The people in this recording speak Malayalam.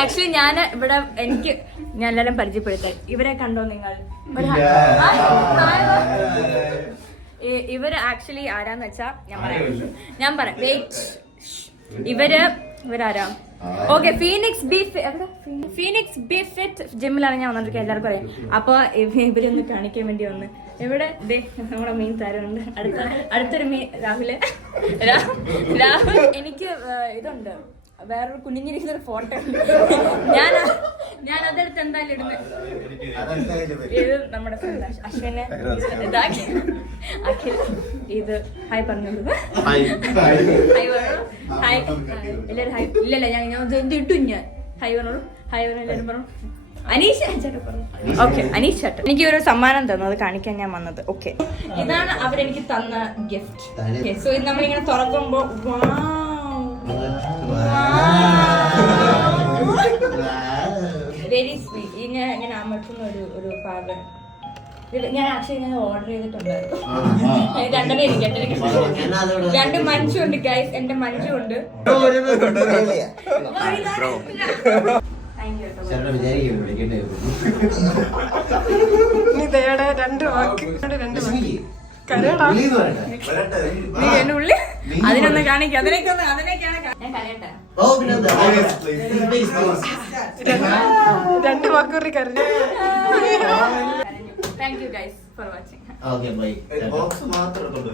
ആക്ച്വലി ഞാൻ ഇവിടെ ഞാൻ എല്ലാവരും പരിചയപ്പെടുത്താൻ. ഇവരെ കണ്ടോ നിങ്ങൾ? ഇവര് ആക്ച്വലി ആരാന്ന് വെച്ചാ ഞാൻ പറയാം വെയിറ്റ്. ഇവരാരാ? ഓക്കെ, ഫീനിക്സ് ബി ഫിറ്റ് ജിമ്മിലാണ് ഞാൻ വന്നിട്ട് എല്ലാവർക്കും അറിയാം. അപ്പൊ ഇവരൊന്ന് കാണിക്കാൻ വേണ്ടി വന്ന് ഇവിടെ നമ്മുടെ മീൻ താരമുണ്ട്. അടുത്തൊരു മീൻ രാഹുൽ. എനിക്ക് ഇതുണ്ട്, വേറൊരു കുഞ്ഞിരിക്കുന്ന ഒരു ഫോട്ടോ ഉണ്ട്. ഞാൻ അതെടുത്ത് എന്തായാലും ഇടുന്നത്. ഇത് നമ്മുടെ ഫ്രണ്ട് അശ്വിനെ ഇതാക്കി അഖിൽ. ഇത് ഹായ് പറഞ്ഞത്. ഹായ് ഹായ് എല്ലാവരും ഹായ്. ഇല്ലല്ല ഞാൻ എന്ത് ഇട്ടു ഞാൻ ഹായ് പറഞ്ഞോളൂ. ഹായ് പറഞ്ഞു എല്ലാവരും പറഞ്ഞു. അനീഷ് ചേട്ടൻ പറഞ്ഞു. ഓക്കെ, അനീഷ് ചേട്ടൻ എനിക്ക് ഒരു സമ്മാനം തന്നു, അത് കാണിക്കാൻ ഞാൻ വന്നത്. ഓക്കെ, ഇതാണ് അവരെനിക്ക് തന്ന ഗിഫ്റ്റ്. സോ ഇത് നമ്മളിങ്ങനെ തുറക്കുമ്പോ വെരി സ്വീറ്റ്. ഇങ്ങനെ അമർത്തുന്ന ഒരു പാകം. ഞാൻ ആക്ച്വലി ഞാൻ ഓർഡർ ചെയ്തിട്ടുണ്ടായിരുന്നു. രണ്ട് മഞ്ചുണ്ട് ഗൈസ്, എന്റെ മഞ്ചുണ്ട്. അതിനൊന്ന് കാണിക്കാം. അതിനൊക്കെയാണ് ഞാൻ കരയട്ടെ. രണ്ട് വാക്കുറി കരഞ്ഞു. Thank you guys for watching.